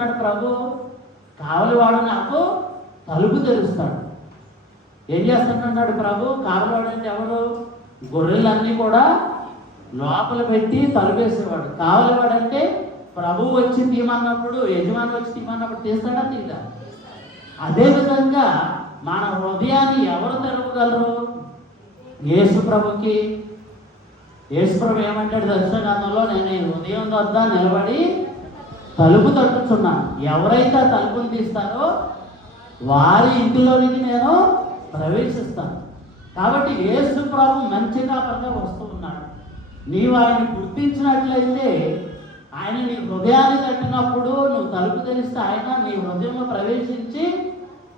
చేస్తున్నాడు ప్రభు? కావలివాడు నాకు తలుపు తెరుస్తాడు. ఏం చేస్తున్నాడు ప్రభు? కావలివాడు అంటే ఎవరు? గొర్రెలన్నీ కూడా లోపల పెట్టి తలుపేసేవాడు. కావలివాడు అంటే ప్రభు వచ్చి తీయమన్నప్పుడు, యజమాని వచ్చి తీయమన్నప్పుడు తీస్తాడా? తీయదా? అదేవిధంగా మన హృదయాన్ని ఎవరు తెరవగలరు? యేసు ప్రభుకి. యేసు ప్రభు ఏమంటాడు దర్శనగ్రంథంలో? నేను ఈ హృదయం వద్ద నిలబడి తలుపు తట్టుచున్నాను. ఎవరైతే ఆ తలుపుని తీస్తారో వారి ఇంటిలోనికి నేను ప్రవేశిస్తాను. కాబట్టి యేసు ప్రభు మంచి కాపరిగా వస్తూ ఉన్నాడు. నీవు ఆయన గుర్తించినట్లయితే, ఆయన నీ హృదయాన్ని తట్టినప్పుడు నువ్వు తలుపు తెరిస్తే ఆయన నీ హృదయంలో ప్రవేశించి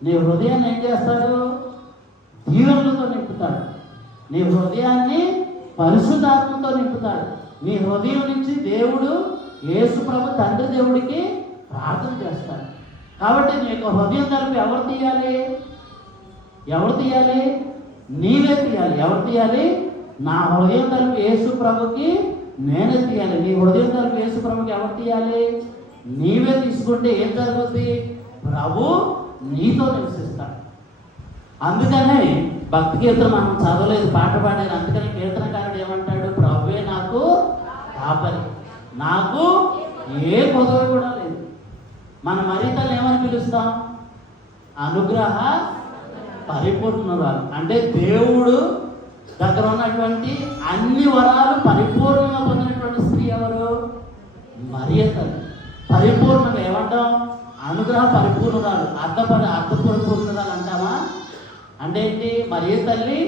నీ హృదయాన్ని ఏం చేస్తాడు? దీవెనలతో నింపుతాడు. నీ హృదయాన్ని పరిశుద్ధాత్మతో నింపుతాడు. నీ హృదయం నుంచి దేవుడు, యేసు ప్రభు తండ్రి దేవుడికి ప్రార్థన చేస్తాడు. కాబట్టి నీ యొక్క హృదయం తలుపు ఎవరు తీయాలి? ఎవరు తీయాలి? నీవే తీయాలి. ఎవరు తీయాలి? నా హృదయం తలుపు యేసు ప్రభుకి నేనే తీయాలి. నీ హృదయం తలుపు యేసు ప్రభుకి ఎవరు తీయాలి? నీవే తీసుకుంటే ఏం జరుగుతుంది? ప్రభు నీతో నివసిస్తాడు. అందుకనే భక్తి కీర్తన మనం చదవలేదు, పాట పాడారు. అందుకని కీర్తనకారుడు ఏమంటాడు? ప్రభువే నాకు కాపరి, నాకు ఏ పదవి కూడా లేదు. మన మరితల్ని ఏమని పిలుస్తాం? అనుగ్రహ పరిపూర్ణురాలు. అంటే దేవుడు దగ్గర ఉన్నటువంటి అన్ని వరాలు పరిపూర్ణంగా పొందినటువంటి స్త్రీ ఎవరు? మరియ తల్లి. పరిపూర్ణంగా ఏమంటాం? అనుగ్రహ పరిపూర్ణురాలు. అర్థ పరిపూర్ణురాలు అంటామా? అంటే ఏంటి? మరియ తల్లి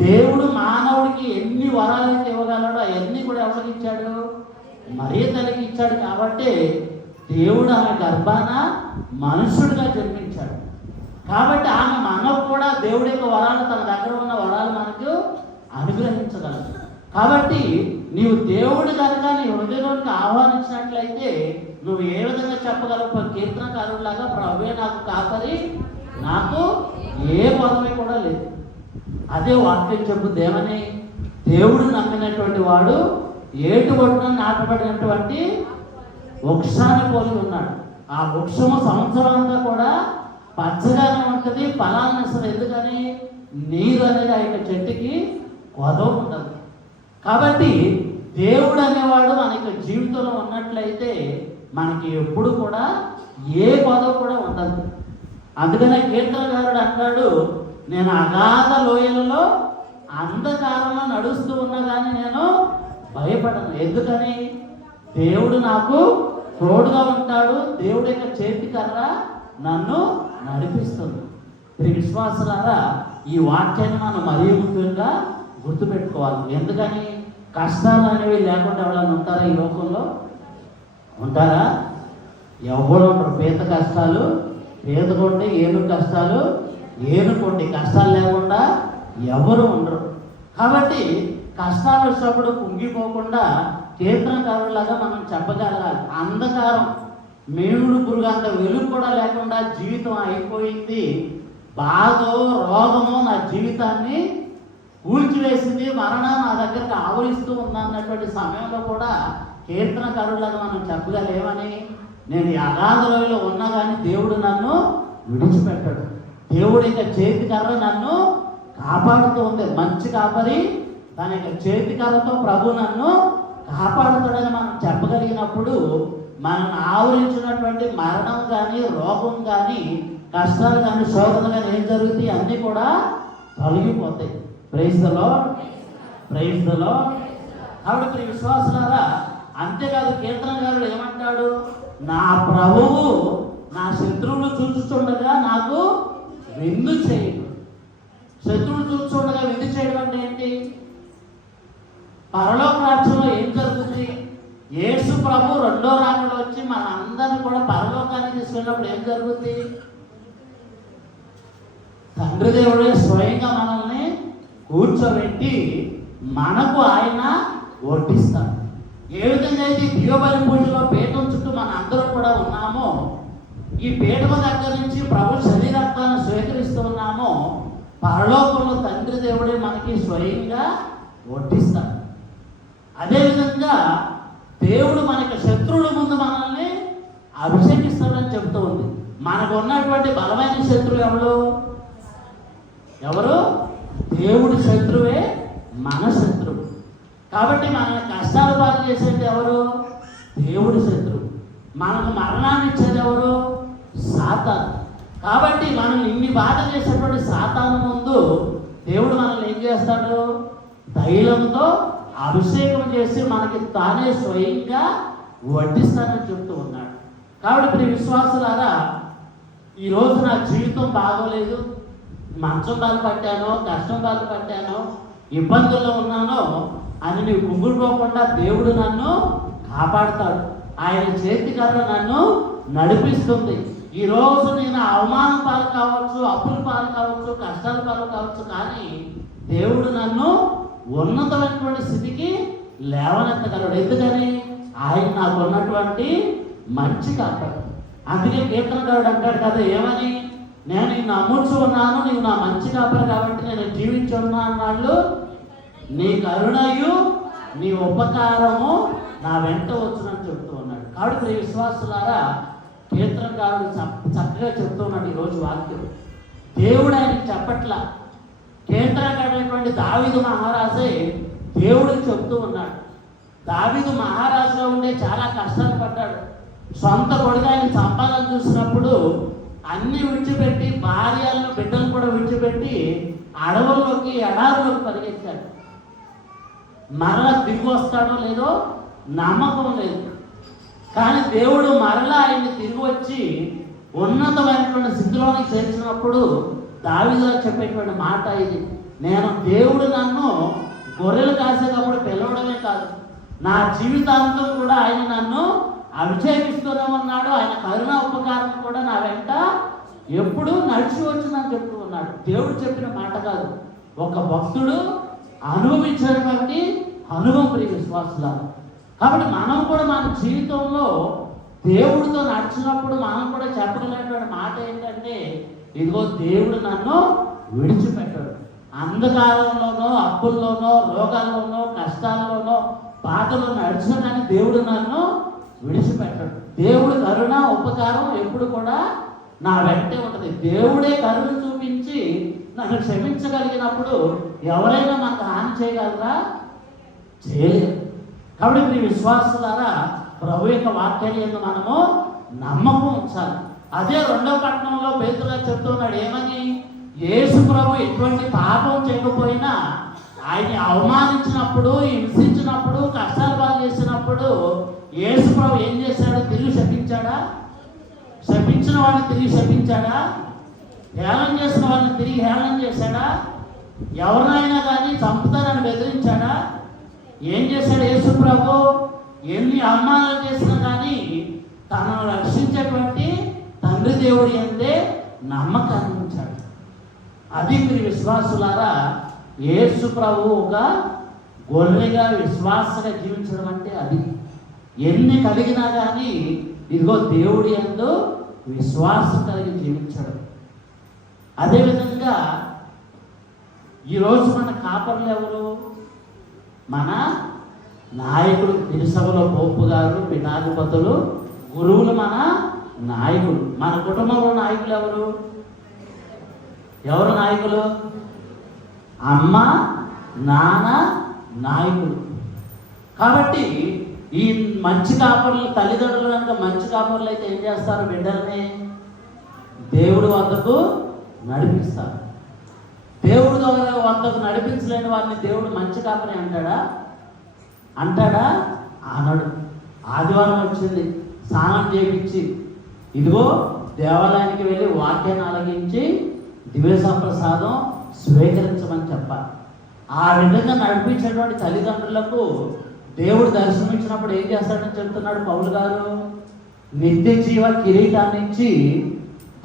దేవుడు మానవుడికి ఎన్ని వరాలు అయితే ఇవ్వగలడో అవన్నీ కూడా ఎవరికి ఇచ్చాడు? మరియ తల్లికి ఇచ్చాడు. కాబట్టి దేవుడు ఆమె గర్భాన మనుషుడిగా జన్మించాడు. కాబట్టి ఆమె మనకు కూడా దేవుడి యొక్క వరాలు, తన దగ్గర ఉన్న వరాలు మనకు అనుగ్రహించగలదు. కాబట్టి నీవు దేవుడి కనుక నీ హృదయంలోకి ఆహ్వానించినట్లయితే నువ్వు ఏ విధంగా చెప్పగలవు? కీర్తనకారులాగా ప్రభువే నాకు కాపరి, నాకు ఏ పదవి కూడా లేదు. అదే వాక్యం చెప్పుద్ది ఏమని? దేవుడు నమ్మినటువంటి వాడు ఏటు ఒడ్డున నాటబడినటువంటి వృక్షాన్ని పోలి ఉన్నాడు. ఆ వృక్షము సంవత్సరం అంతా కూడా పచ్చగానే ఉంటుంది, ఫలాన్ని ఇస్తుంది. ఎందుకని? నీరు అనేది ఆ యొక్క చెట్టుకి కొదవ ఉండదు. కాబట్టి దేవుడు అనేవాడు మన యొక్క జీవితంలో ఉన్నట్లయితే మనకి ఎప్పుడు కూడా ఏ కొదవ కూడా ఉండదు. అందుకనే కీర్తనకారుడు అంటాడు, నేను అగాధ లోయలలో అంధకారంలో నడుస్తూ ఉన్నా కానీ నేను భయపడను. ఎందుకని? దేవుడు నాకు తోడుగా ఉంటాడు. దేవుడి యొక్క చేతి కర్ర నన్ను నడిపిస్తుంది. విశ్వాసులారా, ఈ వాక్యాన్ని మనం మరీ ముఖ్యంగా గుర్తుపెట్టుకోవాలి. ఎందుకని? కష్టాలు అనేవి లేకుండా ఎవరైనా ఉంటారా ఈ లోకంలో? ఉంటారా? ఎవరు ఉండరు. పీత కష్టాలు పీతకుంటే, ఏనుగు కష్టాలు ఏనుకోండి. కష్టాలు లేకుండా ఎవరు ఉండరు. కాబట్టి కష్టాలు వచ్చినప్పుడు కుంగిపోకుండా కీర్తనకారులాగా మనం చెప్పగలగాలి. అంధకారం, మేనుడు పురుగంత వెలుగు కూడా లేకుండా జీవితం అయిపోయింది, బాధో రోగమో నా జీవితాన్ని కూల్చివేసింది, మరణం నా దగ్గరకు ఆవరిస్తూ ఉందన్నటువంటి సమయంలో కూడా కీర్తనకారులాగా మనం చెప్పగలేమని? నేను ఈ అగాధలో ఉన్నా కానీ దేవుడు నన్ను విడిచిపెట్టాడు. దేవుడి యొక్క చేతి కర్ర నన్ను కాపాడుతూ ఉంది. మంచి కాపరి తన యొక్క చేతి కర్రతో ప్రభు నన్ను కాపాడుతాడని మనం చెప్పగలిగినప్పుడు మనల్ని ఆవరించినటువంటి మరణం కానీ, రోగం కానీ, కష్టాలు కానీ, శోధనలు కానీ ఏం జరుగుతాయి? అన్నీ కూడా తొలగిపోతాయి. Praise the lord, praise the lord. కాబట్టి విశ్వాసులారా, అంతేకాదు కీర్తనకారుడు ఏమంటాడు? నా ప్రభువు నా శత్రువులు చూచుచుండగా నాకు విందు చేయడు. శత్రువులు చూచుండగా విందు చేయడం అంటే ఏంటి? పరలోక రాజ్యంలో ఏం జరుగుతుంది? యేసు ప్రభు రెండో రాకడలో వచ్చి మన అందరినీ కూడా పరలోకానికి తీసుకెళ్ళినప్పుడు ఏం జరుగుతుంది? తండ్రి దేవుడే స్వయంగా మనల్ని కూర్చోబెట్టి మనకు ఆయన వడ్డిస్తాడు. ఏ విధంగా అయితే దివ్యబలి పూజలో పీఠం చుట్టూ మన అందరూ కూడా ఉన్నామో, ఈ పీఠం దగ్గర నుంచి ప్రభు శరీరత్వాన్ని స్వీకరిస్తూ ఉన్నామో, పరలోకంలో తండ్రి దేవుడే మనకి స్వయంగా వడ్డిస్తాడు. అదేవిధంగా దేవుడు మనకి శత్రువుల ముందు మనల్ని అభిషేకిస్తాడని చెబుతూ ఉంది. మనకు ఉన్నటువంటి బలమైన శత్రువు ఎవరు? దేవుడి శత్రువే మన శత్రువు. కాబట్టి మనల్ని కష్టాలు పాలు చేసేది ఎవరు? దేవుడి శత్రువు. మనకు మరణాన్ని ఇచ్చేది ఎవరు? సాతాను. కాబట్టి మనం ఇన్ని బాధ చేసేటువంటి సాతాను ముందు దేవుడు మనల్ని ఏం చేస్తాడు? తైలంతో అభిషేకం చేసి మనకి తానే స్వయంగా వడ్డిస్తానని చెప్తూ ఉన్నాడు. కాబట్టి ఇప్పుడు విశ్వాసులారా, ఈరోజు నా జీవితం బాగోలేదు, మంచం బాధ పట్టానో, కష్టం బాధ పట్టానో, ఇబ్బందుల్లో ఉన్నానో అని నీవు కుంగుడుకోకుండా దేవుడు నన్ను కాపాడుతాడు. ఆయన చేతికర్ర నన్ను నడిపిస్తుంది. ఈరోజు నేను అవమానం పాలు కావచ్చు, అప్పుల పాలు కావచ్చు, కష్టాల పాలు కావచ్చు, కానీ దేవుడు నన్ను ఉన్నతమైనటువంటి స్థితికి లేవనెత్తగలడు. ఎందుకని? ఆయన నాకు ఉన్నటువంటి మంచి కాపాడు. అందుకే కీర్తనకారుడు అంటాడు కదా, ఏమని? నేను నిన్ను నమ్ముచు ఉన్నాను, నీవు నా మంచి కాపాడు కాబట్టి నేను జీవించి ఉన్నాను. వాళ్ళు నీ కరుణయు నీ ఉపకారము నా వెంట వచ్చునని చెప్తూ ఉన్నాడు. కాబట్టి విశ్వాసులారా, కీర్తనకారుడు చక్కగా చెప్తూ ఉన్నాడు ఈరోజు వాక్యం. దేవుడు ఆయనకి చెప్పట్లా, కీర్తనకారుడైనటువంటి దావీదు మహారాజే దేవుడికి చెప్తూ ఉన్నాడు. దావీదు మహారాజుగా ఉండే చాలా కష్టాలు పడ్డాడు. సొంత కొడుకు ఆయన చంపాలని చూసినప్పుడు అన్ని విడిచిపెట్టి, భార్యలను బిడ్డలు కూడా విడిచిపెట్టి అడవుల్లోకి, ఎడారులోకి పరిగెత్తాడు. మరలా తిరిగి వస్తాడో లేదో నమ్మకం లేదు. కానీ దేవుడు మరలా ఆయన్ని తిరిగి వచ్చి ఉన్నతమైనటువంటి స్థితిలోనికి చేర్చినప్పుడు దావీదులో చెప్పేటువంటి మాట ఇది, నేను దేవుడు నన్ను గొర్రెలు కాసేటప్పుడు పిలవడమే కాదు, నా జీవితాంతం కూడా ఆయన నన్ను అభిషేకిస్తూనే ఉన్నాడు. ఆయన కరుణ ఉపకారం కూడా నా వెంట ఎప్పుడు నడిచి వచ్చిందని చెప్తూ ఉన్నాడు. దేవుడు చెప్పిన మాట కాదు, ఒక భక్తుడు అనుభవించినటువంటి అనుభవం ప్రియ విశ్వాసులారా. కాబట్టి మనం కూడా మన జీవితంలో దేవుడితో నడిచినప్పుడు మనం కూడా చెప్పగలిగినటువంటి మాట ఏంటంటే, ఇదిగో దేవుడు నన్ను విడిచిపెట్టాడు. అంధకారంలోనో, అప్పుల్లోనో, రోగాల్లోనో, కష్టాల్లోనో, బాధలో నడిచినా కానీ దేవుడు నన్ను విడిచిపెట్టాడు. దేవుడు కరుణ ఉపకారం ఎప్పుడు కూడా నా వెంటే ఉంటుంది. దేవుడే కరుణ చూపించి నన్ను క్షమించగలిగినప్పుడు ఎవరైనా మనకు హాని చేయగలరా? చేయలేదు. కాబట్టి మీ విశ్వాసులారా, ప్రభు యొక్క వాక్యాన్ని మనము నమ్మకం ఉంచాలి. అదే 2వ పట్టణంలో పేతురు చెప్తున్నాడు, ఏమని? యేసు ప్రభు ఎటువంటి పాపం చేయకపోయినా ఆయన అవమానించినప్పుడు, హింసించినప్పుడు, కష్టాలు పాలు చేసినప్పుడు యేసు ప్రభు ఏం చేశాడు? తిరిగి శపించాడా? శపించిన వాడిని తిరిగి శపించాడా? హేళన చేసిన వాడిని తిరిగి హేళన చేశాడా? ఎవరినైనా కానీ చంపుతానని బెదిరించాడా? ఏం చేశాడు యేసు ప్రభు? ఎన్ని అవమానాలు చేసినా కానీ తనను రక్షించేటువంటి తండ్రి దేవుడి అందే నమ్మకాన్ని ఉంచాడు. అది మీరు విశ్వాసులారా, యేసు ప్రభు ఒక గొర్రెగా విశ్వాసగా జీవించడం అంటే అది. ఎన్ని కలిగినా కానీ ఇదిగో దేవుడి యందు విశ్వాసం కలిగి జీవించడం. అదేవిధంగా ఈరోజు మన కాపర్లు ఎవరు? మన నాయకుడు. తిరుసభలో పోపు గారు, పీఠాధిపతులు, గురువులు మన నాయకులు. మన కుటుంబంలో నాయకులు ఎవరు? ఎవరు నాయకులు? అమ్మ, నాన్న నాయకులు. కాబట్టి ఈ మంచి కాపర్లు, తల్లిదండ్రులు కనుక మంచి కాపర్లు అయితే ఏం చేస్తారు? బిడ్డల్ని దేవుడి వద్దకు నడిపిస్తారు. దేవుడి వద్దకు నడిపించలేని వారిని దేవుడు మంచి కాపరి అంటాడా? అనడు. ఆదివారం వచ్చింది, స్నానం చేయించి ఇదిగో దేవాలయానికి వెళ్ళి వాక్యాన్ని ఆలకించి దివ్యసప్రసాదం స్వీకరించమని చెప్పాలి. ఆ విధంగా నడిపించేటువంటి తల్లిదండ్రులకు దేవుడు దర్శనమిచ్చినప్పుడు ఏం చేస్తాడని చెప్తున్నాడు పౌలు గారు? నిత్య జీవ కిరీటాన్ని ఇచ్చి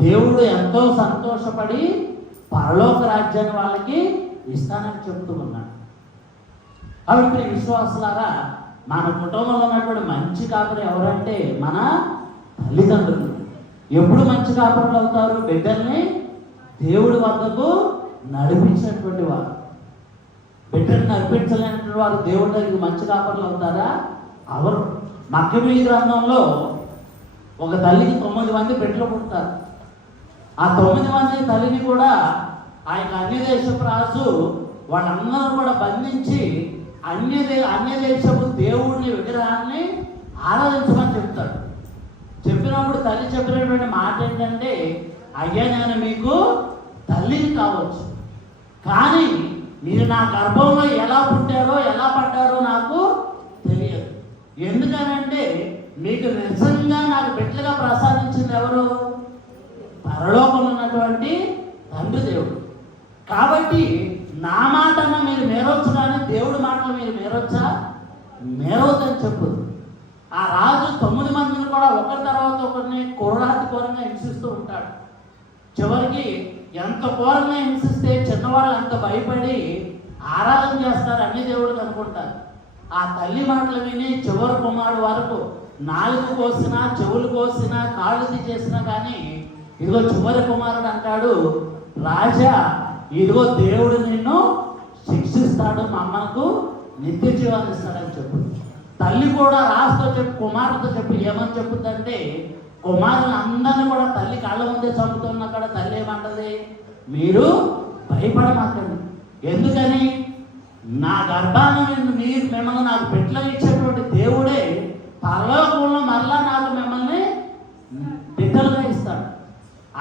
దేవుడు ఎంతో సంతోషపడి పరలోక రాజ్యాన్ని వాళ్ళకి ఇస్తానని చెప్తూ ఉన్నాడు. కాబట్టి విశ్వాసులారా, మన కుటుంబంలో ఉన్నటువంటి మంచి కాపురు ఎవరంటే మన తల్లిదండ్రులు. ఎప్పుడు మంచి కాపురులు అవుతారు? బిడ్డల్ని దేవుడి వద్దకు నడిపించినటువంటి వారు. బిడ్డల్ని నడిపించలేనటువంటి వారు దేవుడి దగ్గరికి మంచి కాపురులు అవుతారా? అవరు. మత్తయి గ్రంథంలో ఒక తల్లికి 9 మంది బిడ్డలు పుడతారు. ఆ 9 మంది తల్లిని కూడా ఆ యొక్క అన్యదేశపు రాజు వాళ్ళందరూ కూడా బంధించి అన్యదేశపు దేవుడిని విగ్రహాన్ని ఆరాధించమని చెప్తాడు. చెప్పినప్పుడు తల్లి చెప్పినటువంటి మాట ఏంటంటే, అయ్యా నేను మీకు తల్లిని కావచ్చు, కానీ మీరు నా గర్భంలో ఎలా పుట్టారో ఎలా పడ్డారో నాకు తెలియదు. ఎందుకనంటే మీకు నిజంగా నాకు బిడ్డలుగా ప్రసాదించింది ఎవరు? పరలోకంలో ఉన్నటువంటి తండ్రి దేవుడు. కాబట్టి నా మాటను మీరు మేరొచ్చు, కానీ దేవుడి మాటలు మీరు మేరొచ్చా? మేరవద్దని చెప్పు. ఆ రాజు 9 మందిని కూడా ఒకరి తర్వాత ఒకరిని ఘోరంగా హింసిస్తూ ఉంటాడు. చివరికి ఎంత ఘోరంగా హింసిస్తే చిన్నవాళ్ళు అంత భయపడి ఆరాధన చేస్తారు, అన్ని దేవుళ్ళకి అనుకుంటారు. ఆ తల్లి మాటలు విని చివరి కుమారుడు వరకు నాలుగు కోసినా, చెవులు కోసినా, కాళ్ళు తీసేసినా కానీ ఇదిగో చివరి కుమారుడు అంటాడు, రాజా ఇదిగో దేవుడు నిన్ను శిక్షిస్తాడు, మా అమ్మకు నిత్య జీవాన్ని ఇస్తాడని చెప్పు. తల్లి కూడా రాజుతో చెప్పి కుమారుడితో చెప్పి ఏమని చెప్పుద్దంటే, కుమారులు అందరినీ కూడా తల్లి కాళ్ళ ముందే చంపుతున్నా కూడా తల్లి ఏమంటది, మీరు భయపడమాకండి. ఎందుకని? నా గర్భాన్ని మిమ్మల్ని నాకు బిడ్డలు ఇచ్చేటువంటి దేవుడే పరలోకంలో మరలా నాకు మిమ్మల్ని బిడ్డలుగా ఇస్తాడు.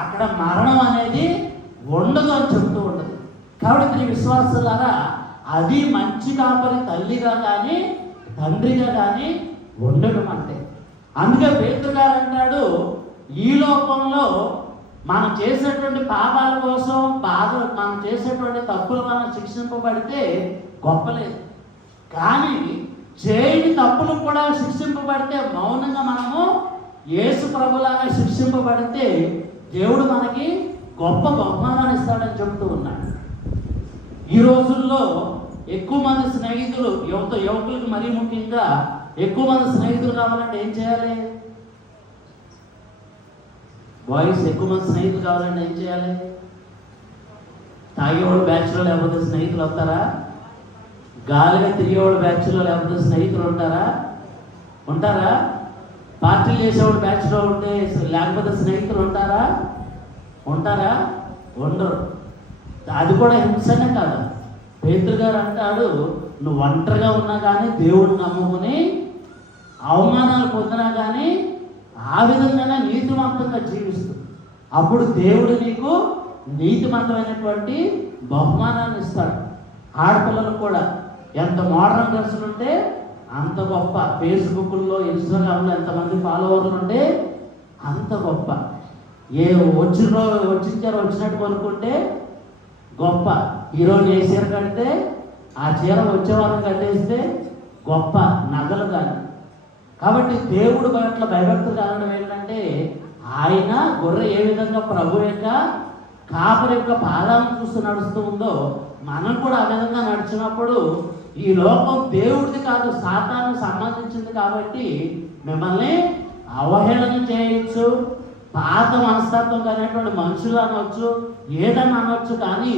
అక్కడ మరణం అనేది ఉండదు అని చెప్తూ ఉండదు. కాబట్టి మీ విశ్వాసులారా, అది మంచి కాపరి తల్లిగా కానీ తండ్రిగా కానీ ఉండడం అంటే. అందుకే పేతురు గారు అంటాడు, ఈ లోకంలో మనం చేసేటువంటి పాపాల కోసం మనం చేసేటువంటి తప్పుల వలన శిక్షింపబడితే గొప్పలేదు, కానీ చేయని తప్పులు కూడా శిక్షింపబడితే మౌనంగా మనము యేసు ప్రభులాగా శిక్షింపబడితే దేవుడు మనకి గొప్ప బహుమానాన్ని ఇస్తాడని చెప్తూ ఉన్నాడు. ఈ రోజుల్లో ఎక్కువ మంది స్నేహితులు, యువకులకు మరీ ముఖ్యంగా ఎక్కువ మంది స్నేహితులు కావాలంటే ఏం చేయాలి? బాయ్స్ ఎక్కువ మంది స్నేహితులు కావాలంటే ఏం చేయాలి? తాగేవాడు బ్యాచ్లో లేకపోతే స్నేహితులు వస్తారా? గాలిగా తిరిగేవాడు బ్యాచ్లో లేకపోతే స్నేహితులు ఉంటారా? పార్టీలు చేసేవాడు బ్యాచ్లో ఉంటే లేకపోతే స్నేహితులు ఉంటారా? ఉండరు. అది కూడా హింసనే కదా. పేతురు గారు అంటాడు, నువ్వు ఒంటరిగా ఉన్నా కానీ దేవుడిని నమ్ముకుని అవమానాలు పొందినా కానీ ఆ విధంగానే నీతిమంతంగా జీవిస్తూ, అప్పుడు దేవుడు నీకు నీతిమంతమైనటువంటి బహుమానాన్ని ఇస్తాడు. ఆడపిల్లలు కూడా ఎంత మోడర్న్ డ్రెస్సులు ఉంటే అంత గొప్ప, ఫేస్బుక్లో ఇన్స్టాగ్రామ్లో ఎంతమంది ఫాలోవర్లు ఉంటే అంత గొప్ప, వచ్చినట్టు కొనుక్కుంటే గొప్ప, హీరోని ఏ చీర కడితే ఆ చీర వచ్చేవాళ్ళని కట్టేస్తే గొప్ప, నగలు కానీ. కాబట్టి దేవుడు పట్ల భయభక్తులు కారణం ఏంటంటే, ఆయన గొర్రె ఏ విధంగా ప్రభు యొక్క కాపరి యొక్క పాదాలను చూస్తూ నడుస్తూ ఉందో మనం కూడా ఆ విధంగా నడిచినప్పుడు ఈ లోకం దేవుడిది కాదు, సాతాను సంబంధించింది. కాబట్టి మిమ్మల్ని అవహేళన చేయొచ్చు, పాత మనస్తత్వం అనేటువంటి మనుషులు అనవచ్చు, ఏదన్నా అనవచ్చు, కానీ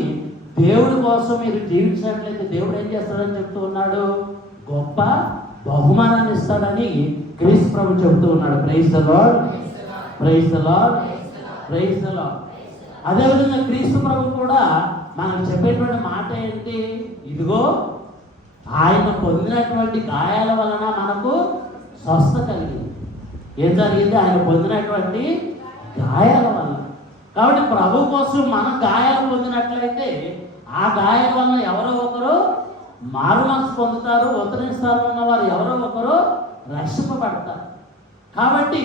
దేవుడి కోసం మీరు జీవించినట్లయితే దేవుడు ఏం చేస్తాడని చెప్తూ ఉన్నాడు, గొప్ప బహుమానాన్ని ఇస్తాడని క్రీస్తు ప్రభు చెబుతూ ఉన్నాడు. Praise the lord, praise the lord, praise the lord. అదేవిధంగా క్రీస్తు ప్రభు కూడా మనకు చెప్పేటువంటి మాట ఏంటి? ఇదిగో ఆయన పొందినటువంటి గాయాల వలన మనకు స్వస్థత కలిగింది. ఏం జరిగింది? ఆయన పొందినటువంటి గాయాల వలన. కాబట్టి ప్రభు కోసం మనం గాయాలు పొందినట్లయితే ఆ గాయాల వలన ఎవరో ఒకరు మారు మనసు పొందుతారు, ఉత్తర స్థానంలో ఉన్న వారు ఎవరో ఒకరు రక్షింపబడతారు. కాబట్టి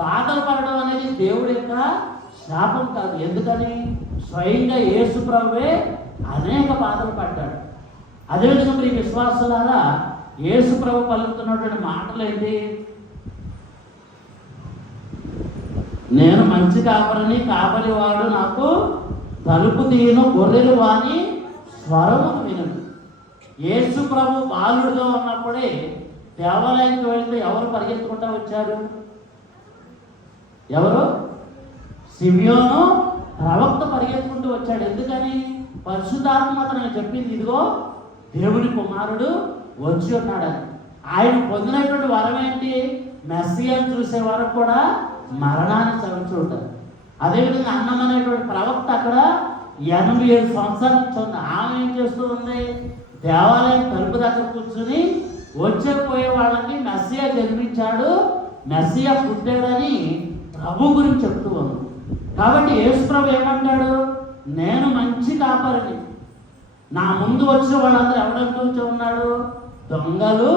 బాధలు పడడం అనేది దేవుడి యొక్క శాపం కాదు. ఎందుకని? స్వయంగా యేసు ప్రభువే అనేక బాధలు పడ్డాడు. అదేవిధంగా మీ విశ్వాసులారా, యేసు ప్రభు పలుకుతున్నటువంటి మాటలు ఏంటి? నేను మంచి కాపరిని, కాపరి వాడు నాకు తలుపు తీయను, గొర్రెలు వాని స్వరమును వినను. యేసు ప్రభు బాలుడుగా ఉన్నప్పుడే దేవాలయానికి వెళ్తే ఎవరు పరిగెత్తుకుంటూ వచ్చారు? ఎవరు? సిమియోను ప్రవక్త పరిగెత్తుకుంటూ వచ్చాడు. ఎందుకని? పరిశుద్ధాత్మ అతను చెప్పింది, ఇదిగో దేవుని కుమారుడు వచ్చి ఉన్నాడని. ఆయన పొందినటువంటి వరం ఏంటి? మెస్సియాను చూసే వరకు కూడా మరణాన్ని చవిచూడాలి. అదేవిధంగా అన్నం అనేటువంటి ప్రవక్త అక్కడ 87 సంవత్సరాల నుంచి ఉంది. ఆమె ఏం చేస్తూ ఉంది? దేవాలయం తలుపు దగ్గర కూర్చుని వచ్చే పోయే వాళ్ళకి మెస్సియా జన్మించాడు, మెస్సియా పుట్టాడని ప్రభు గురించి చెప్తూ ఉంది. కాబట్టి యేసు ప్రభు ఏమంటాడు? నేను మంచి కాపరిని, నా ముందు వచ్చిన వాళ్ళందరూ ఎవడంటూ ఉన్నాడు? దొంగలు,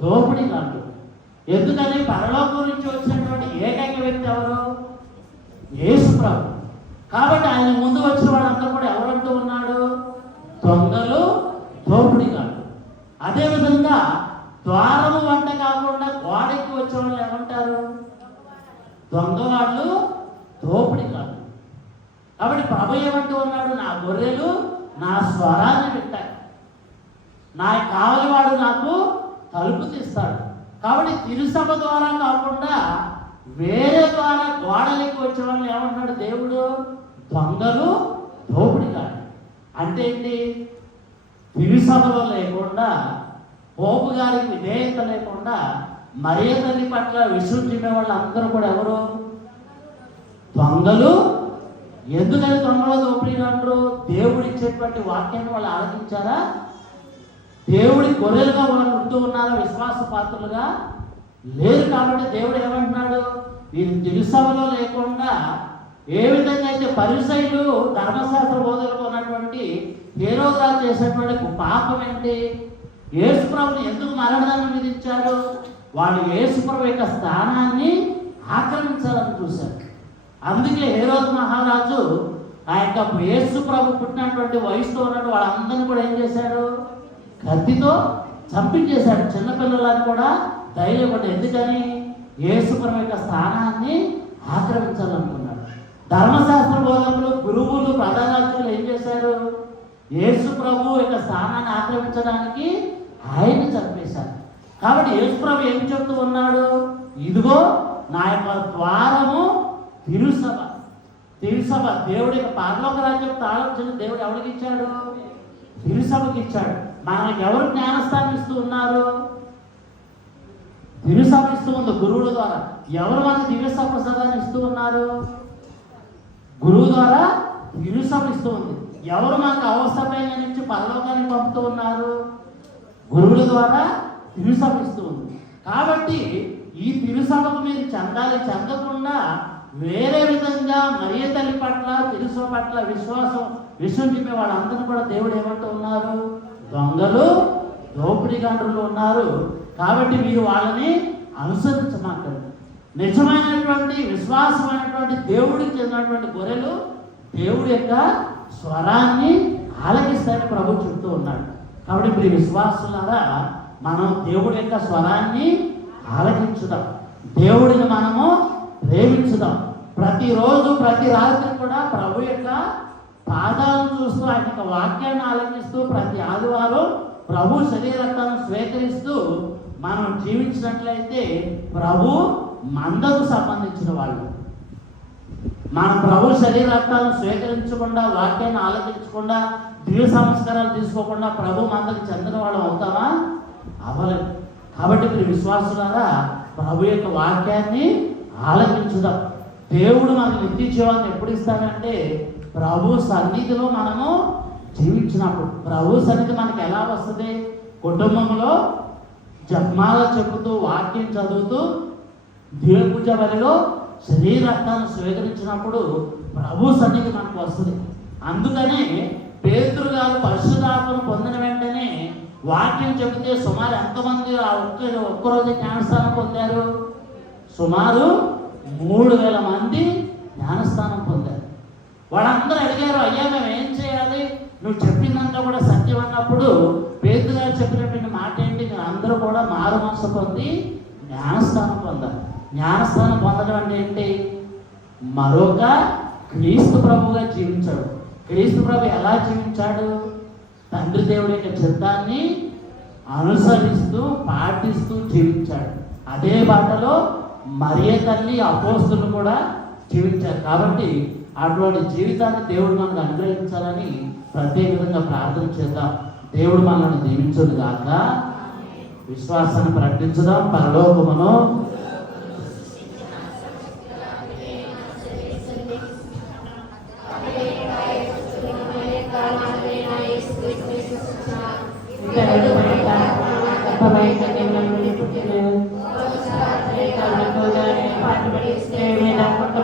దోపిడీగాళ్ళు. ఎందుకని? పరలోకం నుంచి వచ్చినటువంటి ఏకైక వ్యక్తి ఎవరు? యేసు ప్రభు. కాబట్టి ఆయన ముందు వచ్చిన వాళ్ళంతా కూడా ఎవరంటూ ఉన్నాడు? దొంగలు, దోపిడీగాళ్ళు. అదేవిధంగా ద్వారము వంట కాకుండా గోడకి వచ్చే వాళ్ళు ఏమంటారు? దొంగవాళ్ళు, దోపిడీగాళ్ళు. కాబట్టి ప్రభు ఏమంటూ ఉన్నాడు? నా గొర్రెలు నా స్వరాన్ని వింటాయి, నా కావలివాడు నాకు తలుపు తీస్తాడు. కాబట్టి తిరుసభ ద్వారా కాకుండా వేరే ద్వారా గోడలకి వచ్చే వాళ్ళు ఏమంటాడు దేవుడు? దొంగలు, దోపిడీగాళ్ళు. అంటే ఏంటి? తిరుసభలో లేకుండా, పోపు గారికి విధేయత లేకుండా, మరియ తల్లి పట్ల విశుద్ధి వాళ్ళందరూ కూడా ఎవరు? దొంగలు. ఎందుకని దొంగలు, దోపిడీలు అంటారు? దేవుడు ఇచ్చేటువంటి వాక్యాన్ని వాళ్ళు ఆలోచించారా? దేవుడి గొర్రెలుగా వాళ్ళు ఉంటూ ఉన్నారా? విశ్వాస పాత్రలుగా లేరు. కాబట్టి దేవుడు ఏమంటున్నాడు? వీరు తిరుసభలో లేకుండా ఏ విధంగా అయితే పరిసయ్యులు ధర్మశాస్త్ర బోధనలో ఉన్నటువంటి హేరోదు రాజు చేసినటువంటి పాపం ఏంటి? యేసు ప్రభుని ఎందుకు మరణాన్ని విధించారు? వాళ్ళు యేసు ప్రభు యొక్క స్థానాన్ని ఆక్రమించాలని చూశారు. అందుకే హేరోదు మహారాజు ఆ యొక్క యేసు ప్రభు పుట్టినటువంటి వయసులో ఉన్నట్టు వాళ్ళందరినీ కూడా ఏం చేశాడు? కత్తితో చంపించేశాడు. చిన్నపిల్లలను కూడా ధైర్యపడ్డాడు. ఎందుకని? యేసు ప్రభు యొక్క స్థానాన్ని ఆక్రమించాలనుకున్నాడు. ధర్మశాస్త్ర బోధకులు, గురువులు, ప్రధానార్చులు ఏం చేశారు? యేసు ప్రభు యొక్క స్థానాన్ని ఆక్రమించడానికి ఆయన్ని చంపేశారు. కాబట్టి యేసు ప్రభు ఏం చెప్తూ ఉన్నాడు? ఇదిగో నా యొక్క ద్వారము తిరుసభ. తిరుసభ దేవుడి యొక్క పరలోక రాజ్యం తాళం దేవుడు ఎవరికి ఇచ్చాడు? తిరుసభకి ఇచ్చాడు. మనకి ఎవరు జ్ఞానస్థానం ఇస్తూ ఉన్నారు? తిరుసభ ఇస్తూ ఉంది గురువుల ద్వారా. ఎవరు మనకి దివ్యసభ ప్రసాదాన్ని ఇస్తూ ఉన్నారు? గురువు ద్వారా తిరుసభ ఇస్తూ ఉంది. ఎవరు మనకు అవసరమైన నుంచి పరలోకానికి పంపుతూ ఉన్నారు? గురువుల ద్వారా తిరుసభ ఇస్తూ ఉంది. కాబట్టి ఈ తిరుసభకు మీరు చెందాలి. చెందకుండా వేరే విధంగా మరియ తల్లి పట్ల, తిరుసభ పట్ల విశ్వం చెప్పే వాళ్ళందరూ కూడా దేవుడు ఏమంటూ ఉన్నారు? దొంగలు, దోపిడీగాండ్రులు ఉన్నారు. కాబట్టి మీరు వాళ్ళని అనుసరించమాకండి. నిజమైనటువంటి విశ్వాసమైనటువంటి దేవుడికి చెందినటువంటి గొర్రెలు దేవుడి యొక్క స్వరాన్ని ఆలకిస్తాయని ప్రభు చెప్తూ ఉన్నాడు. కాబట్టి ఇప్పుడు విశ్వాసులారా మనం దేవుడి యొక్క స్వరాన్ని ఆలకించుదాం, దేవుడిని మనము ప్రేమించుదాం. ప్రతిరోజు ప్రతి రాత్రి కూడా ప్రభు యొక్క పాదాలను చూస్తూ ఆయన యొక్క వాక్యాన్ని ఆలకిస్తూ ప్రతి ఆదివారం ప్రభు శరీరత్వాన్ని స్వీకరిస్తూ మనం జీవించినట్లయితే ప్రభు మందకు సంబంధించిన వాళ్ళు. మనం ప్రభు శరీరత్వాన్ని స్వీకరించకుండా, వాక్యాన్ని ఆలకించకుండా, దివ్య సంస్కారాలు తీసుకోకుండా ప్రభు మందకు చెందిన వాళ్ళు అవుతామా? అవ్వలేదు. కాబట్టి మీరు విశ్వాసులారా ప్రభు యొక్క వాక్యాన్ని ఆలకించుదాం. దేవుడు మనకు నిత్య జీవాన్ని ఎప్పుడు ఇస్తాడంటే ప్రభు సన్నిధిలో మనము జీవించినప్పుడు. ప్రభు సన్నిధి మనకి ఎలా వస్తుంది? కుటుంబంలో జపమాల చెబుతూ, వాక్యం చదువుతూ, దేవుజ బలిలో శరీరత్వాన్ని స్వీకరించినప్పుడు ప్రభు సన్నిధి మనకు వస్తుంది. అందుకనే పేతురు గారు పరిశుద్ధాత్మను పొందిన వెంటనే వాక్యం చెబితే సుమారు ఎంతమంది ఆ ఒక్కరోజు జ్ఞానస్థానం పొందారు? సుమారు 3000 మంది జ్ఞానస్థానం పొందారు. వాళ్ళందరూ అడిగారు, అయ్యా మేము ఏం చేయాలి? నువ్వు చెప్పిందంతా కూడా సత్యం అన్నప్పుడు పేతురు గారు చెప్పినటువంటి మాట ఏంటి? మీరు అందరూ కూడా మారు మనసు పొంది జ్ఞానస్థానం పొందారు. జ్ఞానస్థానం పొందడం అంటే ఏంటి? మరొక క్రీస్తు ప్రభువుగా జీవించాడు. క్రీస్తు ప్రభు ఎలా జీవించాడు? తండ్రి దేవుడి యొక్క చిత్తాన్ని అనుసరిస్తూ, పాటిస్తూ జీవించాడు. అదే బాటలో మరియ తల్లి, అపోస్తులు కూడా జీవించారు. కాబట్టి అటువంటి జీవితాన్ని దేవుడు మనకు అనుగ్రహించాలని ప్రత్యేకంగా ప్రార్థన చేద్దాం. దేవుడు మనల్ని దీవించును గాక. విశ్వాసాన్ని ప్రకటించుదాం. పరలోకమును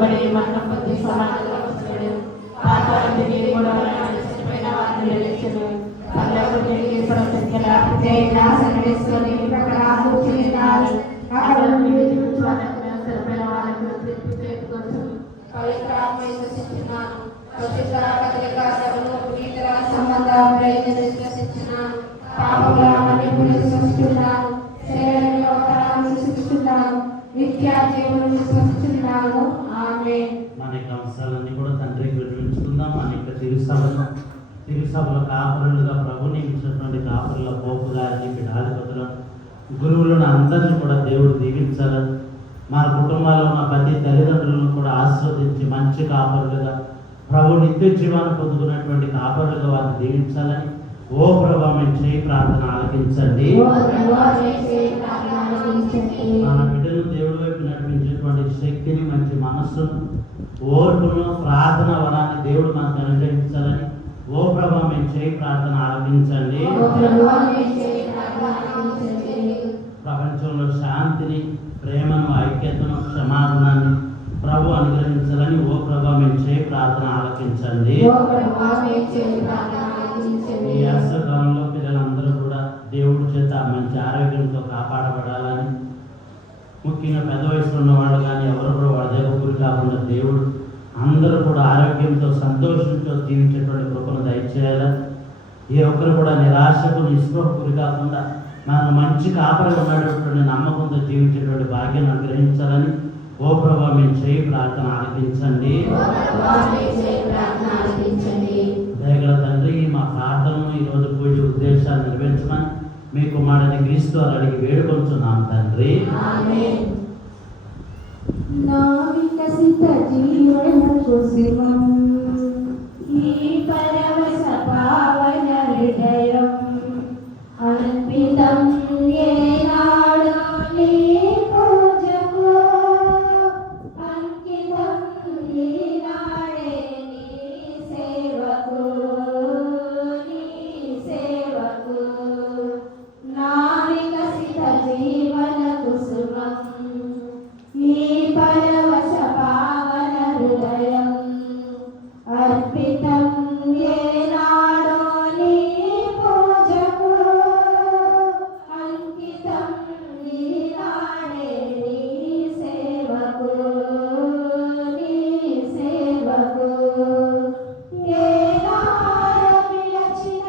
కొట్టబడి మరణం పొంది సమాధిలో వస్తాడు. పాతాళం దిగి మూడవ నాడు చనిపోయిన వారిని లేచెను. పరలోకం తిరిగి సంగడిస్తుని ప్రకారాలు చేయాలి. అక్కడ నుండి చనిపోయిన వాళ్ళకు తీర్పు చేకూర్చును. పవిత్రాత్మ విశ్వసించున్నాను. పరిశుద్ధ కదలిక సభలో పునీతుల సంబంధం విశ్వసించున్నాను. పాపముల మన్నిపుని విశ్వసిస్తున్నాను. శరీరంలో అవతారాలు విశ్వసిస్తున్నాను. నిత్య జీవనం విశ్వసిస్తున్నాను. ఆమేన్. మన యొక్క అంశాలన్నీ కూడా తండ్రికి వివరించుకుందాం. మన యొక్క తిరుసభల కాపురులుగా ప్రభు నియమించినటువంటి కాపురుల పోపు గారిని పీఠాధిపతులను గురువులను అందరినీ కూడా దేవుడు దీవించాలని, మన కుటుంబాల్లో ఉన్న ప్రతి తల్లిదండ్రులను కూడా ఆశీర్వదించి మంచి కాపురులుగా ప్రభు నిత్య జీవాన్ని పొందుకున్నటువంటి కాపురులుగా వారిని దీవించాలని ఓ ప్రభు మేము చేయి ప్రార్థన ఆలకించండి. మన బిడ్డను దేవుడి వైపు నడిపించేటువంటి శక్తిని, మంచి మనస్సును, ఓర్పును, ప్రార్థన వరాన్ని దేవుడు మనకు అనుగ్రహించాలని ఓ ప్రభు మేము చేయి ప్రార్థన ఆలకించండి. ప్రపంచంలో శాంతిని, ప్రేమను, ఐక్యతను, క్షమాగుణాన్ని ప్రభు అనుగ్రహించాలని ఓ ప్రభు మేము చేయి ప్రార్థన ఆలకించండి. ఈ యాసకాలంలో పిల్లలందరూ కూడా దేవుడి చేత మంచి ఆరోగ్యంతో కాపాడబడాలని, ముఖ్యంగా పెద్ద వయసులో ఉన్నవాళ్ళు కానీ ఎవరు కూడా వాళ్ళ దగ్గర గురి కాకుండా దేవుడు అందరూ కూడా ఆరోగ్యంతో సంతోషంతో జీవించేటువంటి కృపను దయచేయాలని, ఏ ఒక్కరు కూడా నిరాశకు నిస్పృహకు గురి కాకుండా మనకు మంచి కాపరి ఉన్నటువంటి నమ్మకంతో జీవించేటువంటి భాగ్యం అనుగ్రహించాలని ఓ ప్రభా మేము చేయి ప్రార్థన ఆలకించండి. దయగల తండ్రి, మా ప్రార్థనను ఈరోజు పూజ ఉద్దేశాలు నెరవేర్చమని మీ కుమారుని క్రీస్తు అని అడిగి వేడుకొంచున్నాం తండ్రి. నా వికసిత జీవన కుసుమం ఈ పరవశ పావన హృదయం అర్పితం ఏనాడు నీ పూజకు అంకితం ఈనాడే నీ సేవకు నా వికసిత జీవన కుసుమం ఈ పరవశ పావన హృదయం అర్పితం ఏనాడు నీ పూజకు అంకితం ఈనాడే నీ సేవకు ఏనాడు పిలచిన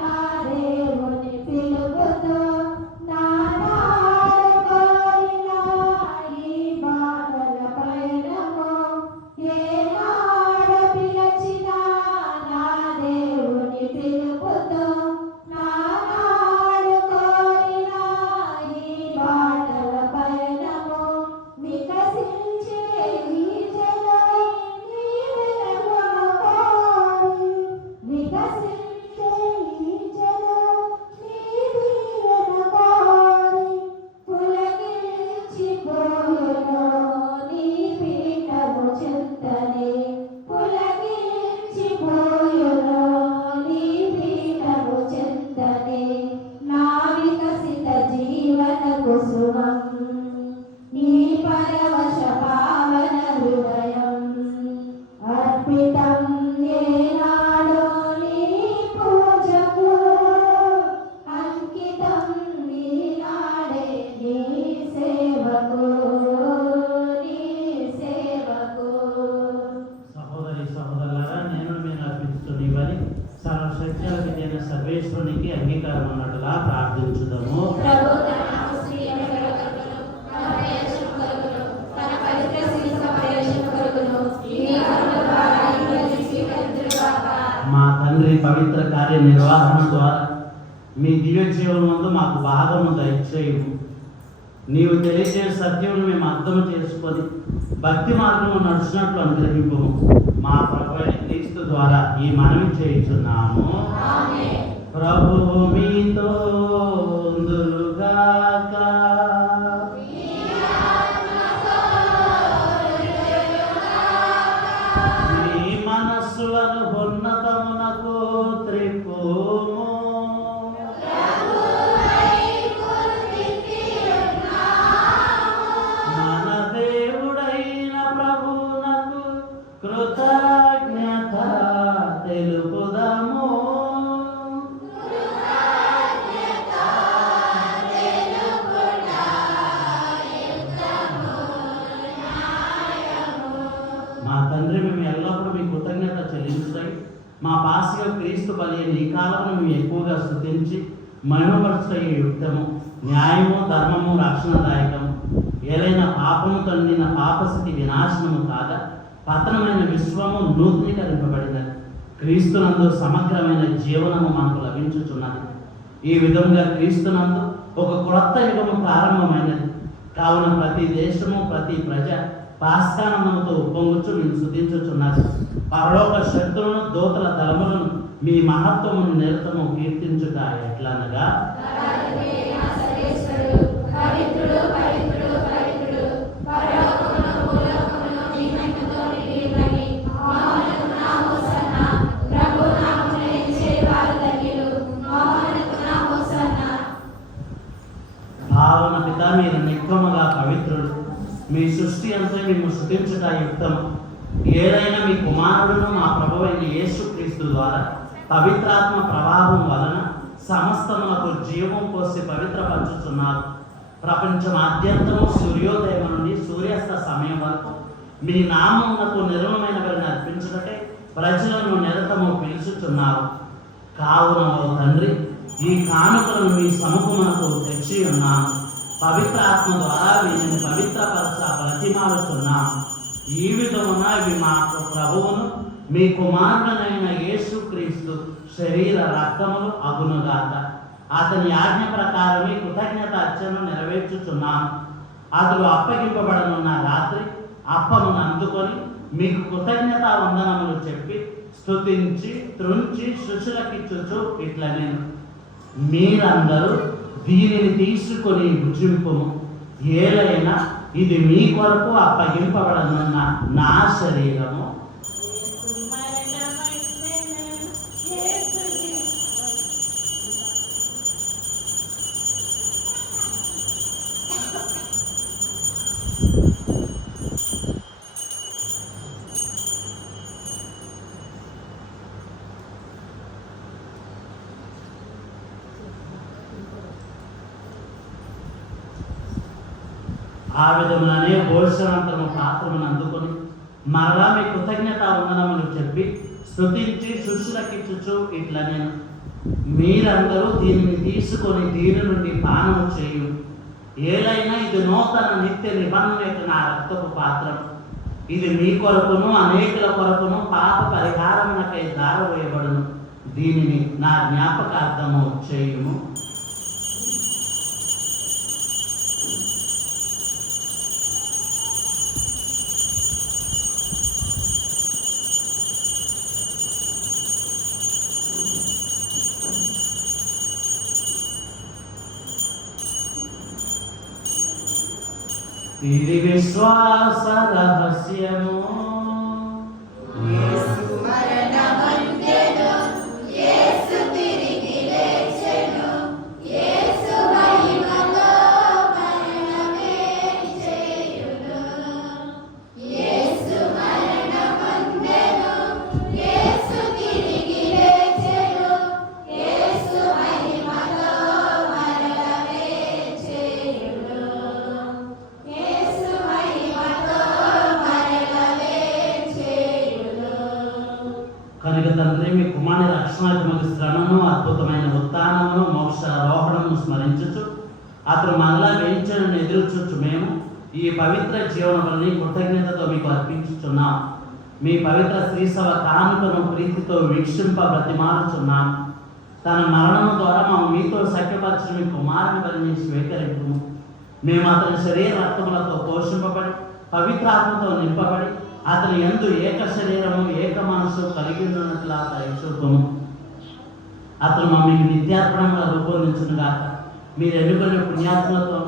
నా దేవుని పిలుపుతో నానాడు కోరిన ఈ బాటల పయనము ఏనాడు పిలచిన నా దేవుని పిలుపుతో నానాడు కోరిన ఈ బాటల పయనము వికసించే ఈ జనం నీ వెలుగును కోరి వికసించే ఈ జనం నీ దీవెన కోరి పులకించిపోయెను నీ పీఠము చెంతనే పులకించిపోయెను నీ పీఠము చెంతనే నా వికసిత జీవన కుసుమం ఈ పరవశ పావన హృదయం అర్పితం ఏనాడు నీ పూజకు అంకితం ఈనాడే నీ సేవకు సహోదరి సహోదరులారా, నేను మీరు అర్పిస్తున్న ఇవని సర్వశక్తులకి అయిన సర్వేశ్వరునికి అంగీకారం ఉన్నట్టుగా ప్రార్థించుదాము. ప్రభు తన ఆశ్రయము కలుగును, తన ప్రయోజనము కలుగును, తన పవిత్ర శిరస్సు ప్రయోజనము కలుగును. ఈ కరుణ ద్వారా ఇవన్నీ స్వీకరించుగాక. మా తండ్రి పవిత్ర కార్య నిర్వహణ ద్వారా మీ దివ్య జీవనమందు మాకు భాగము దయచేయము. నీవు తెలియజే సత్యమును మేము అర్థం చేసుకొని భక్తి మార్గము నడిచినట్లు అనుగ్రహింపము. మా ప్రభువైన క్రీస్తు ద్వారా ఈ మనవి చేయుచున్నాము. ప్రభువు మీతో ఉందురుగాక. మీ మనస్సులను ఉన్నతమునకు త్రిప్పుము. మన దేవుడైన ప్రభు కృతజ్ఞత తెలుపుదాము. మా తండ్రి, మేము ఎల్లప్పుడూ మీ కృతజ్ఞత చెల్లించుతాయి. మా పాసిక క్రీస్తు బలి ఈ కాలంలో మేము ఎక్కువగా స్తుతించి మహిమపరుచుట ఈ యుక్తము, న్యాయము, ధర్మము, రక్షణదాయకము. ఏదైనా పాపము తండిన పాపస్థితి వినాశనము కాగా పతనమైన విశ్వము నూతనీకరింపబడినది. క్రీస్తునందు సమగ్రమైన జీవనము మనకు లభించుచున్నది. ఈ విధంగా క్రీస్తునందు ఒక క్రొత్త యుగము ప్రారంభమైనది. కావున ప్రతి దేశము, ప్రతి ప్రజ పాస్కానందముతో ఉప్పొంగుచు మేము స్తుతించుచున్నది. పరలోక శక్తులను, దూతల తలములను మీ మహత్వమును నిరతము కీర్తించుట ఎట్లనగా, భావన పిత మీరు నిత్యముగా పవిత్రుడు. మీ సృష్టి అంతా మేము స్తుతించుట యుక్తము. ఏదైనా మీ కుమారుడును మా ప్రభువైన యేసుక్రీస్తు ద్వారా పవిత్రాత్మ ప్రభావం వలన సమస్తములకు జీవం పోసి పవిత్రపరచుచున్నారు. ప్రపంచమాద్యంతము సూర్యోదయం నుండి సూర్యాస్త సమయం వరకు మీ నామమునకు నిర్మలమైన బలిని అర్పించుటకై ప్రజలను నిరతము పిలుచుచున్నారు. కావున ఓ తండ్రి, ఈ కానుకలను మీ సముఖమునకు తెచ్చి ఉన్నాము. పవిత్ర ఆత్మ ద్వారా వీరిని పవిత్రపరచ ప్రతిమాలుచున్నాము. ఈ విధమున ఇవి మా ప్రభువును మీ కుమారుడనైన యేసుక్రీస్తు శరీర రక్తములు అగునుగాక. అతని ఆజ్ఞ ప్రకారమే కృతజ్ఞత అర్చనను నెరవేర్చుచున్నాము. అతడు అప్పగింపబడనున్న రాత్రి అప్పమును అందుకొని మీకు కృతజ్ఞత వందనములు చెప్పి స్తుతించి త్రుంచి శిష్యులకిచ్చుచు ఇట్లా, నేను మీరందరూ దీనిని తీసుకొని భుజింపుము. ఏలైనా ఇది మీ కొరకు అప్పగింపబడనున్న నా శరీరము. ఆ విధములనే భోజనాంతరము పాత్రమును అందుకొని మరలా మీ కృతజ్ఞత వందనములు చెప్పి స్తుతించి శిష్యులకిచ్చుచు ఇట్లా, నేను మీరందరూ దీనిని తీసుకొని దీని నుండి పానము చేయు. ఏలైనా ఇది నూతన నిత్య నిబంధన యొక్క నా రక్తపు పాత్రం. ఇది మీ కొరకును అనేకుల కొరకును పాప పరిహారమునకై దారవేయబడును. దీనిని నా జ్ఞాపకార్థము చేయుము. ఇది విశ్వాస రహస్యము. కనుక తండ్రి, మీ కుమారుని రక్షణాత్మక శ్రమను, అద్భుతమైన ఉత్థానమును, మోక్ష రోహణము స్మరించుచు అతను మనలా వేయించడం ఎదురుచూచు మేము ఈ పవిత్ర జీవనములని కృతజ్ఞతతో మీకు అర్పించుచున్నాం. మీ పవిత్ర శ్రీసభ కానుకను ప్రీతితో వీక్షింప బ్రతిమాలుచున్నాం. తన మరణము ద్వారా మేము మీతో సఖ్యపరచిన మీ కుమారుని బలిని స్వీకరించుము. మేము అతని శరీర రక్తములతో పోషింపబడి పవిత్రాత్మతో నింపబడి అతని యందు ఏక శరీరము ఏక మనసు కలిగి ఉన్నట్లా దయచూపుము. అతను మమ్మల్ని నిత్యార్పణంగా రూపొందించునుగాక. మీరు ఎన్నుకునే పుణ్యాత్మలతో,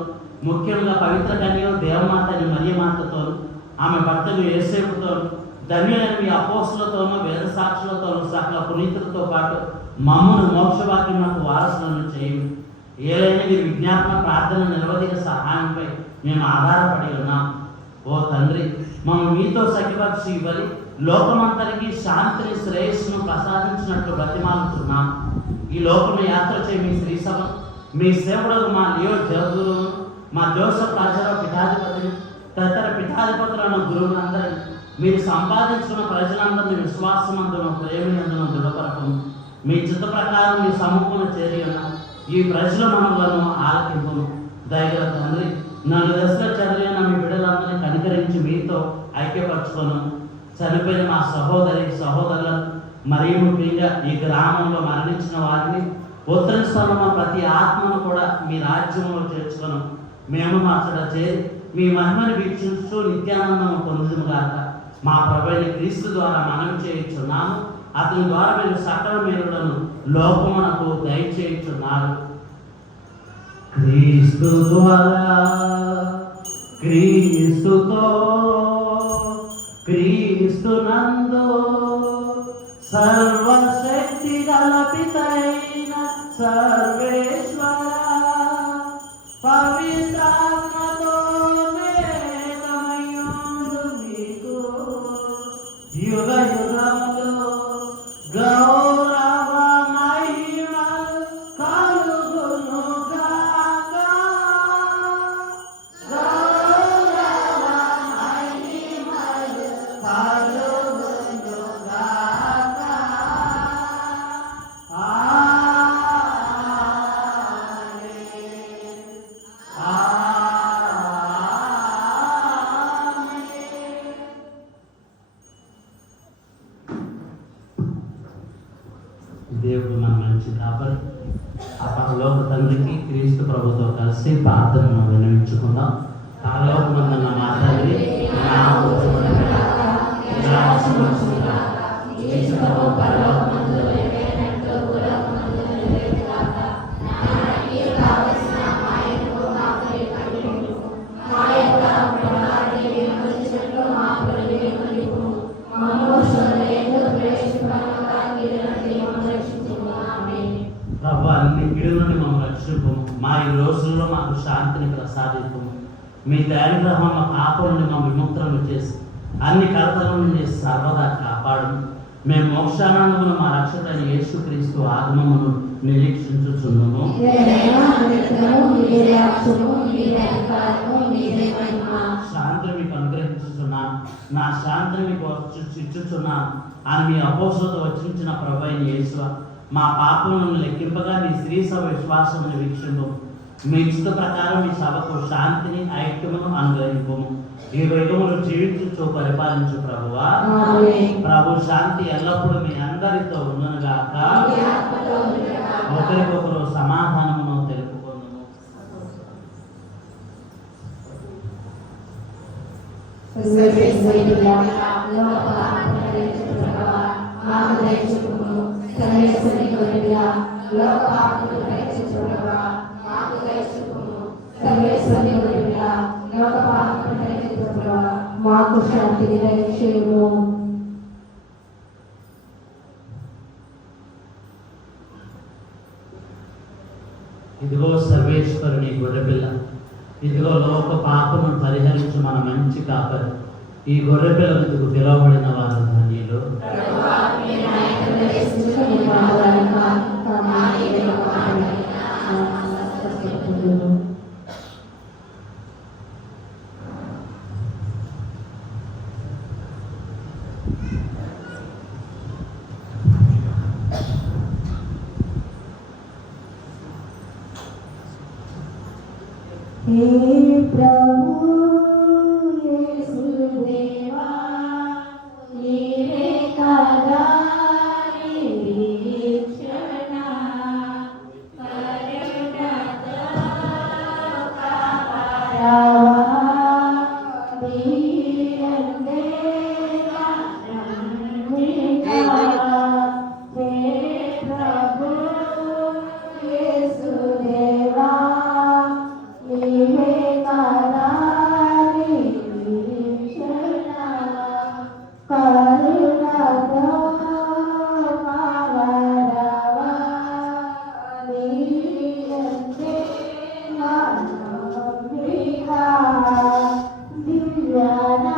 ముఖ్యంగా పవిత్ర కన్యను దేవమాత అని మరియమాతతో, ఆమె భర్తలు యేసేపుతో, ధన్యులైన మీ అపోస్తులతోనూ వేద సాక్షులతోనూ సకల పునీతులతో పాటు మమ్మను మోక్షవాక్యములకు వారసులను చేయండి. ఏదైనా మీ విజ్ఞాపన ప్రార్థన నిరవధిక సహాయంపై మేము ఆధారపడి ఉన్నాం. ఓ తండ్రి, మమ్మల్ని మీతో సఖ్యపరిచి ఇవ్వాలి లోకమంతరికి శాంతిని శ్రేయస్సును ప్రసాదించినట్లు బ్రతిమాలుతున్నాం. ఈ లోకము యాత్ర చేయి మీ శ్రీ సభ మీ సేవకులకు మా లియో జగురు మా జోసఫ్ రాజారావు పీఠాధిపతిని తదితర పీఠాధిపతులను గురువులందరినీ మీరు సంపాదించుకున్న ప్రజలందరినీ విశ్వాసమందును ప్రేమయందును దృఢపరకము. మీ చిత్త ప్రకారం మీ సముఖమును చేరి ఉన్న ఈ ప్రజల మనలను ఆలకింపును. దయగల తండ్రి, 4 దశల చదివిన మీ బిడ్డలందరినీ కనికరించి మీతో ఐక్యపరచుకొను. చనిపోయిన మా సహోదరులను మరియు ముఖ్యంగా ఈ గ్రామంలో మరణించిన వారిని ఉత్తరిస్తున్న ప్రతి ఆత్మను కూడా మీ రాజ్యంలో చేర్చుకొను. మేము మా చోట చేరి మీ మహిమను వీక్షిస్తూ నిత్యానందం పొందుదుముగాక. మా ప్రభువైన క్రీస్తు ద్వారా మనవి చేయుచున్నాము. అతని ద్వారా మీరు సకల మేలులను లోకమునకు దయచేయుచున్నారు. క్రీస్తు ద్వారా క్రీస్తుతో క్రీస్తునందు సర్వశక్తి గల పితైన సర్వేశ్వర పవిత్రాత్మతో మేఘమయుండు మీకు యుగ యుగములు గౌరవ మహిమలు కలుగును గాక. గౌరవ మహిమలు కలుగును గాక. దేవుడు మన మంచి కాపరి ఆ పరలోక తండ్రికి క్రీస్తు ప్రభుతో కలిసి ప్రార్థనను వినియోగించుకుందాం. పరలోకమందున్న మా తండ్రి, ప్రభు అన్ని కీడు నుండి మమ్మల్ని రక్షింపు. మా ఈ రోజుల్లో మాకు శాంతిని ప్రసాదింపు. మీ దయాగ్రహంలో పాపం నుండి మా విముక్తులను చేసి అన్ని కలతల నుండి సర్వదా కాపాడు. మేము మోక్షానందమును మా రక్షకుడైన యేసుక్రీస్తు ఆగమమును నిరీక్షించుచున్నాము. శాంతిని మీకు అనుగ్రహించుచున్నాను, నా శాంతిని మీకు ఇచ్చుచున్నాను అని మీ అపోసతో వచ్చించిన ప్రభు అయిన యేసు మా పాపములను లెక్కింపగా మీ స్త్రీ సభ విశ్వాసమును వీక్షింపు. మీ ఇష్ట ప్రకారం మీ సభకు శాంతిని ఐక్యమును అనుగ్రహింపము. ఈ యుగములు జీవించు పరిపాలించు ప్రభువా. ప్రభు శాంతి ఎల్లప్పుడూ మీ అందరితో ఉండునుగాక. ఒకరికొకరు సమాధానమును తెలుపుకుందుము. మాకు శాంతిని దయచేయుము. ఇదిగో సర్వేశ్వరుని గొర్రెపిల్ల, ఇదిగో లోక పాపను పరిహరించు మన మంచి కాపరి. ఈ గొర్రెపిల్లకు పిలువబడిన వారు ధన్యులు. हे प्रभु येसुदेवा नीरे कादा निरीक्षणा करुणात कापारावा धीरंदेवा नम्रिका हे प्रभु येसुदेवा Divyana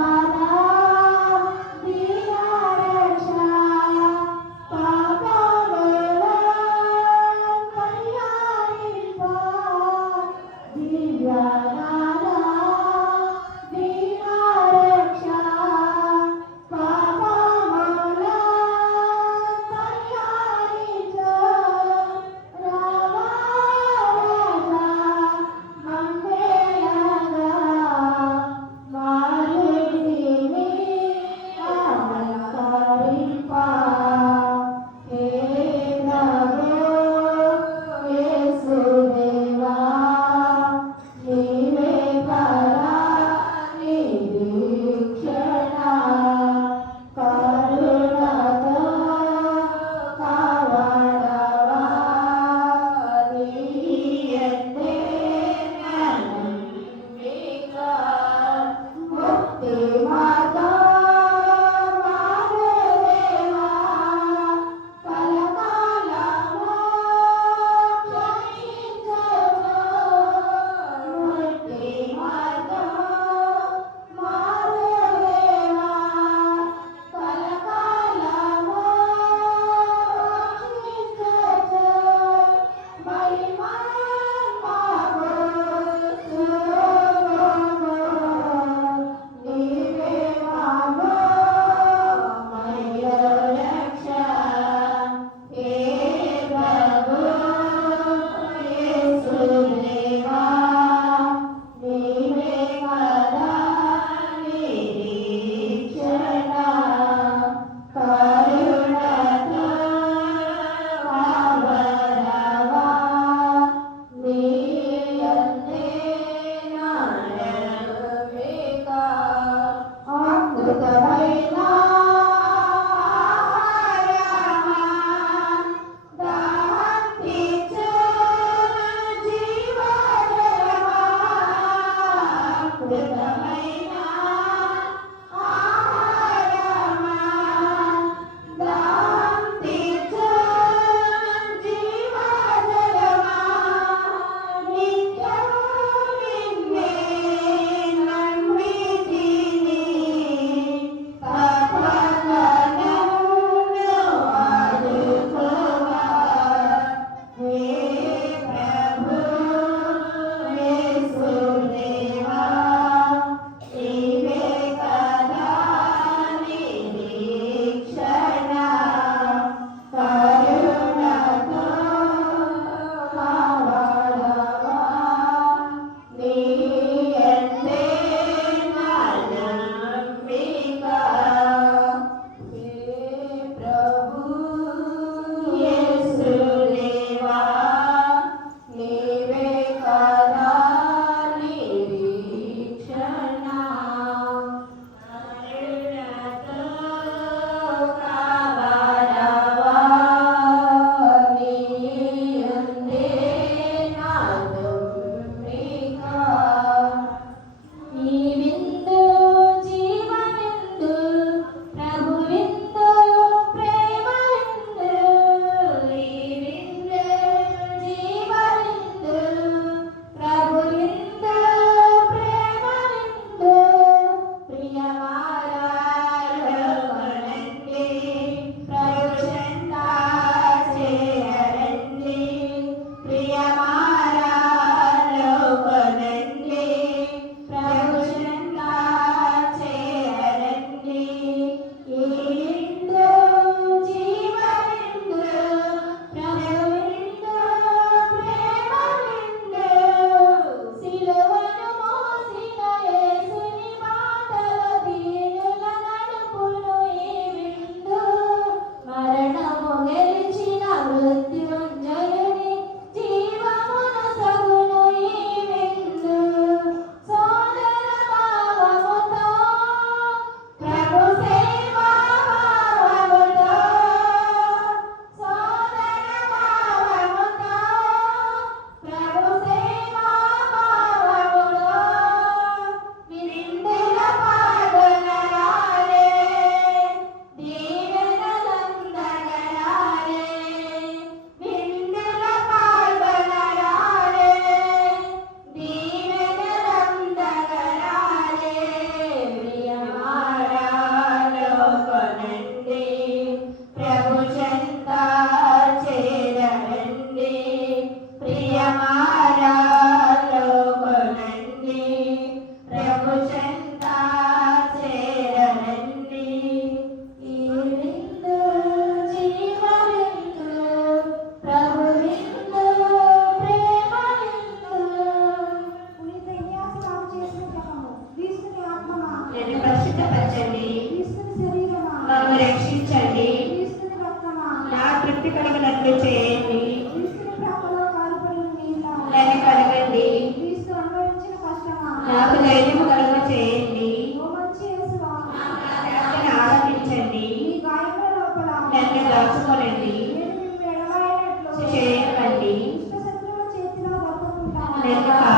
నన్ను దాచుకోనండి, చేయకండి. లెక్క